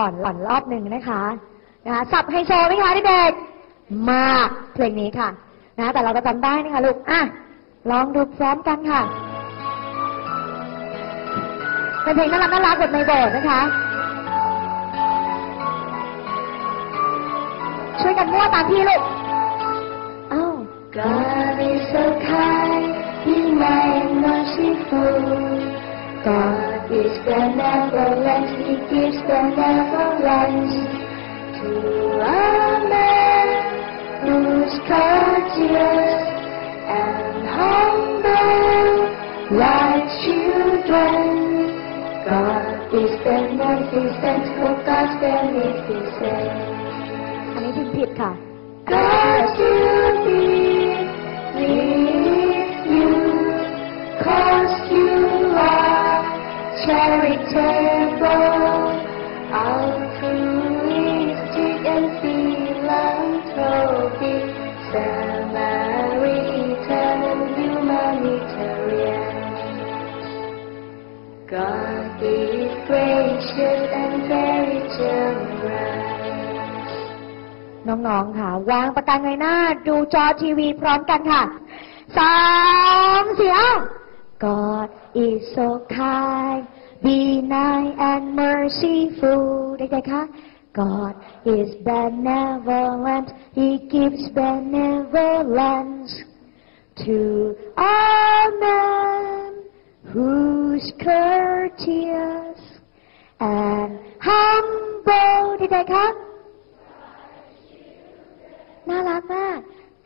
ก่อนหล่อนรอบหนึ่งนะคะนะคะสับไฮโซไหมคะเด็กๆมากเพลงนี้ค่ะนะแต่เราก็จำได้นะคะลูกอะลองดูพร้อมกันค่ะเป็นเพลงน่ารักน่ารักบบในโบสถ์นะคะ ช่วยกันมั่วตามพี่ลูกอ้าว is benevolent to a man who's courteous and humble like children. God is beneficent, oh God's beneficent. I need to pick up. Be with you, cause you are charitable. น้องๆค่ะ วางประกันไว้หน้า ดูจอทีวีพร้อมกันค่ะสามเสียง God is so kind benign and merciful เด็กๆคะ God is benevolent He gives benevolence to all men who's courteous and humble เด็กๆคะ น่ารักมาก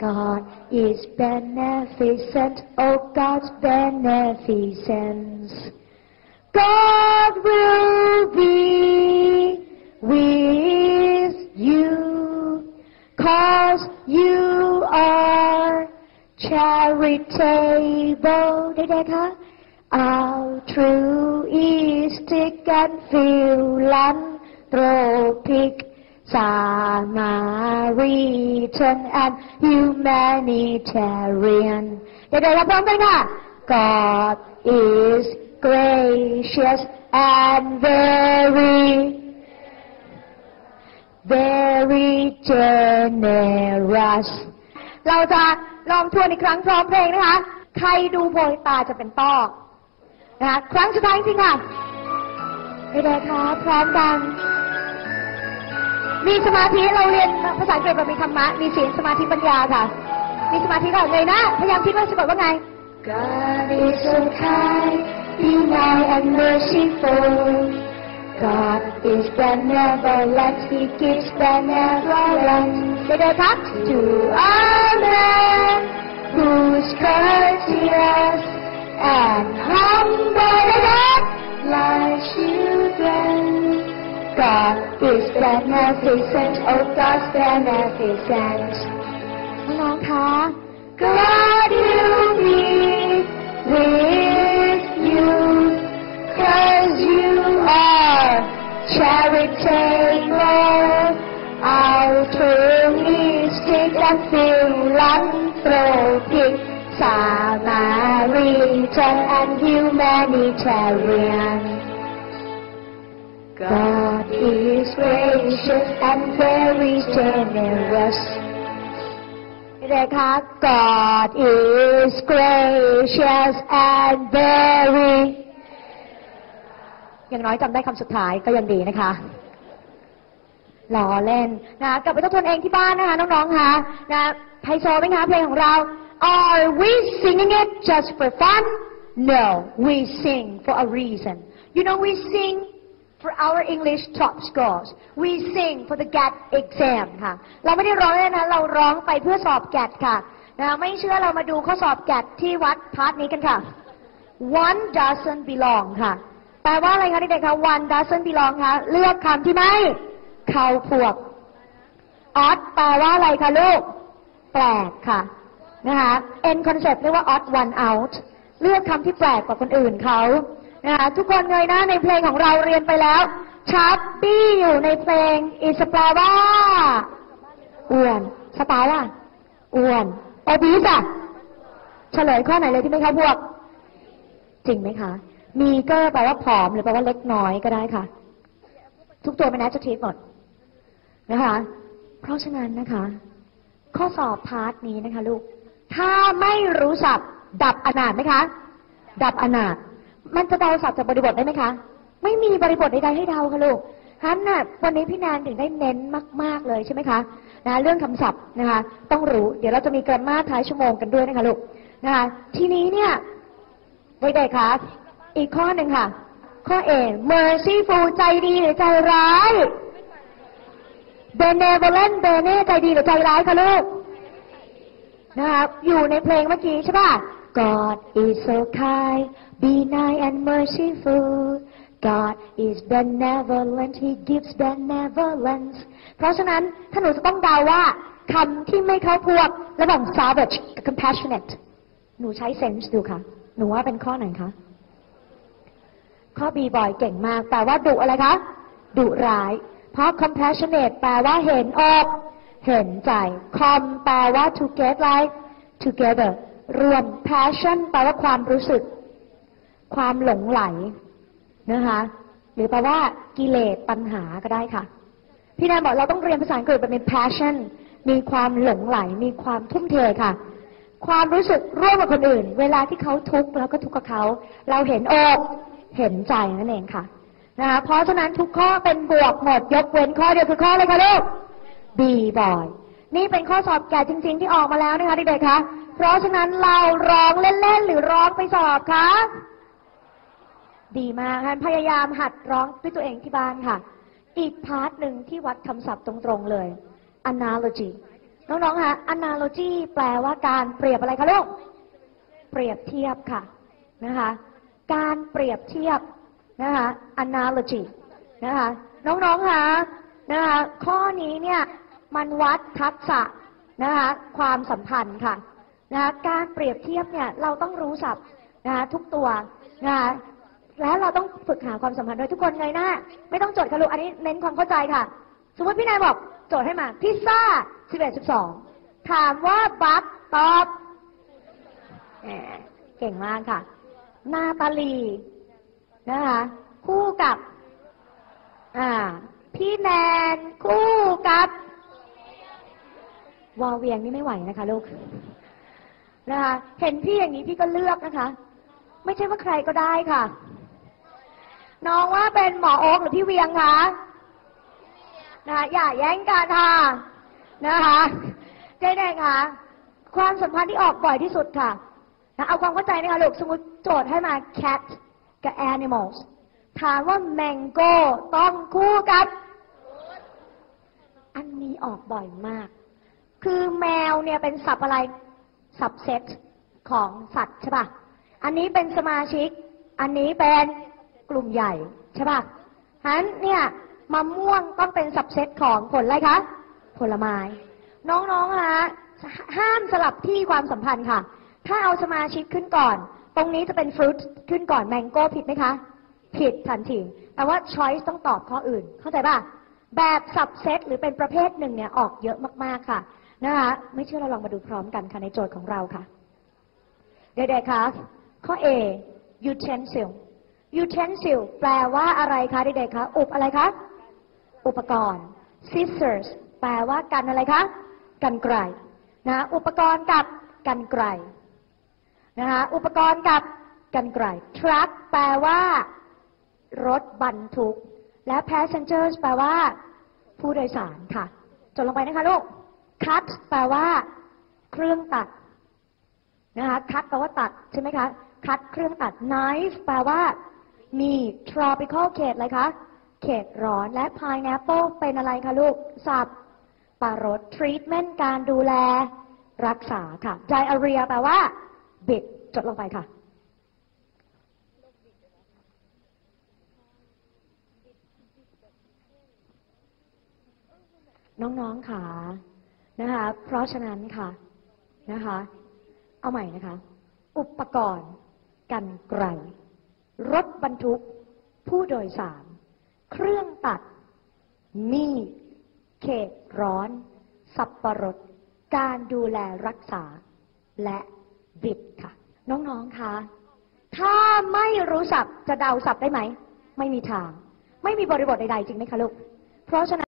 God is beneficent oh God's beneficence God will be with you cause you are charitable ได้ไหมคะ altruistic and philanthropic Samaritan and humanitarian เดี๋ยวๆเราพร้อมกันค่ะ God is gracious and very very generous เราจะลองทวนอีกครั้งพร้อมเพลงนะคะ ใครดูโพยตาจะเป็นต้อนะคะ ครั้งสุดท้ายจริงค่ะเด็กๆคะพร้อมกัน มีสมาธิเราเรียนภาษาอังกฤษแบบมีธรรมะ มีเสียงสมาธิปัญญาค่ะ มีสมาธิก่อนเลยนะ พยายามคิดว่าสะกดว่าไง God is so kind, benign and merciful. God is benevolent, He gives benevolence เด็กๆครับ to all men who's courteous and He's magnificent, oh God's magnificent. Long God you be with you, cause you are charitable, altruistic and philanthropic, Samaritan and humanitarian. gracious and very generous. เด็กๆคะ God is gracious and very อย่างน้อยจำได้คำสุดท้ายก็ยังดีนะคะล้อเล่นนะกลับไปทบทวนเองที่บ้านนะคะน้องๆคะนะไฮโซไหมคะเพลงของเรา Are we singing it just for fun? No, we sing for a reason. You know we sing for our English top scores. We sing for the GAT exam ค่ะ เราไม่ได้ร้องเลยนะ เราร้องไปเพื่อสอบ GAT ค่ะนะไม่เชื่อเรามาดูข้อสอบ GAT ที่วัดพาร์ทนี้กันค่ะ one doesn't belong ค่ะ แปลว่าอะไรคะเด็กๆคะ one doesn't belong คะ เลือกคำที่ไม่ เข้าพวก odd แปลว่าอะไรคะลูก แปลกค่ะ นะคะ End concept เรียกว่า odd one out เลือกคำที่แปลกกว่าคนอื่นเขา นะคะทุกคนเงยหน้าในเพลงของเราเรียนไปแล้วชับบี้อยู่ในเพลงอิสปลว่าอ้วนสปาว่าอ้วนโอบีสอะเฉลยข้อไหนเลยที่ไม่เข้าพวก จริงไหมคะ มีเกอร์แปลว่าผอมหรือแปลว่าเล็กน้อยก็ได้ค่ะ ทุกตัวเป็น adjective หมดนะคะ เพราะฉะนั้นนะคะ ข้อสอบพาร์ทนี้นะคะ ลูก ถ้าไม่รู้ศัพท์ดับอนาถไหมคะ ดับอนาถ มันจะเดาศัพท์จากบริบทได้ไหมคะ ไม่มีบริบทใดๆให้เดาค่ะลูกฉันน่ะวันนี้พี่แนนถึงได้เน้นมาก ๆเลยใช่ไหมคะนะเรื่องคำศัพท์นะคะ ต้องรู้ เดี๋ยวเราจะมีกราฟมาท้ายชั่วโมงกันด้วยนะคะลูกนะคะทีนี้เนี่ยเด็กๆคะอีกข้อหนึ่งค่ะ ข้อเอ merciful ใจดีหรือใจร้าย benevolent bene ใจดีหรือใจร้ายคะลูกนะครับอยู่ในเพลงเมื่อกี้ใช่ป่ะ God is so kind be nice and merciful God is benevolent he gives benevolence เพราะฉะนั้นถ้าหนูจะต้องเดาว่าคำที่ไม่เข้าพวกระหว่าง savage กับ compassionate หนูใช้ sense ดูค่ะ หนูว่าเป็นข้อไหนคะ ข้อ B บ่อยเก่งมากแปลว่าดุอะไรคะ ดุร้าย เพราะ compassionate แปลว่าเห็นอก เห็นใจ com แปลว่า to get like together รวม passion แปลว่าความรู้สึก ความหลงไหลนะคะ หรือแปลว่ากิเลสปัญหาก็ได้ค่ะ พี่แนนบอกเราต้องเรียนภาษาอังกฤษแบบมี passion มีความหลงไหล มีความทุ่มเทค่ะ ความรู้สึกร่วมกับคนอื่น เวลาที่เขาทุกข์เราก็ทุกข์กับเขา เราเห็นอกเห็นใจนั่นเองค่ะนะคะเพราะฉะนั้นทุกข้อเป็นบวกหมด ยกเว้นข้อเดียวคือข้ออะไรคะลูก B บ่อยนี่เป็นข้อสอบแก่จริง ๆ ที่ออกมาแล้วนะคะเด็กๆคะ เพราะฉะนั้นเราร้องเล่นๆ หรือร้องไปสอบคะ ดีมากค่ะพยายามหัดร้องด้วยตัวเองที่บ้านค่ะ อีกพาร์ทหนึ่งที่วัดคำศัพท์ตรงๆเลย analogy น้องๆ คะ analogy แปลว่าการเปรียบอะไรคะลูก เปรียบเทียบค่ะนะคะ การเปรียบเทียบนะคะ analogy นะคะ น้องๆ คะนะคะ ข้อนี้เนี่ยมันวัดทักษะนะคะ ความสัมพันธ์ค่ะ นะคะการเปรียบเทียบเนี่ยเราต้องรู้ศัพท์นะคะทุกตัวนะคะแล้วเราต้องฝึกหาความสัมพันธ์โดยทุกคนเลยนะไม่ต้องจดค่ะลูกอันนี้เน้นความเข้าใจค่ะ สมมติพี่นายบอกโจทย์ให้มา พิซซ่า11 12 ถามว่าบัคตอบแหมเก่งมากค่ะ นาตาลีนะคะคู่กับ อ่า พี่แนนคู่กับ วอเวียงนี่ไม่ไหวนะคะลูก นะคะเห็นพี่อย่างนี้พี่ก็เลือกนะคะ ไม่ใช่ว่าใครก็ได้ค่ะ น้องว่าเป็นหมอโอ๊กหรือพี่เวียงคะนะคะอย่าแย่งกันค่ะนะคะเจ๊แดงคะความสัมพันธ์ที่ออกบ่อยที่สุดค่ะนะเอาความเข้าใจนะคะลูกสมมติโจทย์ให้มา cat กับ animals ถามว่า mango ต้องคู่กับ อันนี้ออกบ่อยมาก คือแมวเนี่ยเป็นสับอะไร สับเซตของสัตว์ใช่ปะอันนี้เป็นสมาชิก อันนี้เป็นกลุ่มใหญ่ใช่ปะฉะนั้นเนี่ยมะม่วงต้องเป็นสับเซตของผลอะไรคะ ผลไม้ น้องๆคะห้ามสลับที่ความสัมพันธ์ค่ะ ถ้าเอาสมาชิกขึ้นก่อน ตรงนี้จะเป็นฟรุตขึ้นก่อนแมงโก้ผิดไหมคะ ผิดทันทีแต่ว่า choice ต้องตอบข้ออื่น เข้าใจป่ะ แบบสับเซตหรือเป็นประเภทหนึ่งเนี่ยออกเยอะมากๆค่ะ นะคะไม่เชื่อเราลองมาดูพร้อมกันค่ะในโจทย์ของเราค่ะเด็กๆคะข้อ A utensil utensil แปลว่าอะไรคะเด็กๆคะอุปอะไรคะ อุปกรณ์ scissors แปลว่ากันอะไรคะ กันไกรนะอุปกรณ์กับกันไกรนะคะอุปกรณ์กับกันไกร truck แปลว่า รถบรรทุก และ passengers แปลว่า ผู้โดยสารค่ะ จดลงไปนะคะลูก cut แปลว่า เครื่องตัดนะคะ cut แปลว่าตัดใช่ไหมคะ cut เครื่องตัด knife แปลว่ามี tropical เขตอะไรคะ เขตร้อนและ pineapple เป็นอะไรคะลูก สับปะรด treatment การดูแลรักษาค่ะ diarrhea แปลว่า บิด จดลงไปค่ะ น้องๆค่ะ นะคะ เพราะฉะนั้นค่ะนะคะ เอาใหม่นะคะ อุปกรณ์กันไกรรถบรรทุก ผู้โดยสาร เครื่องตัด มีดเขตร้อน สับประรด การดูแลรักษา และบิดค่ะ น้องๆคะถ้าไม่รู้ศัพท์จะเดาศัพท์ได้ไหม ไม่มีทาง ไม่มีบริบทใดๆ จริงไหมคะลูก เพราะฉะนั้น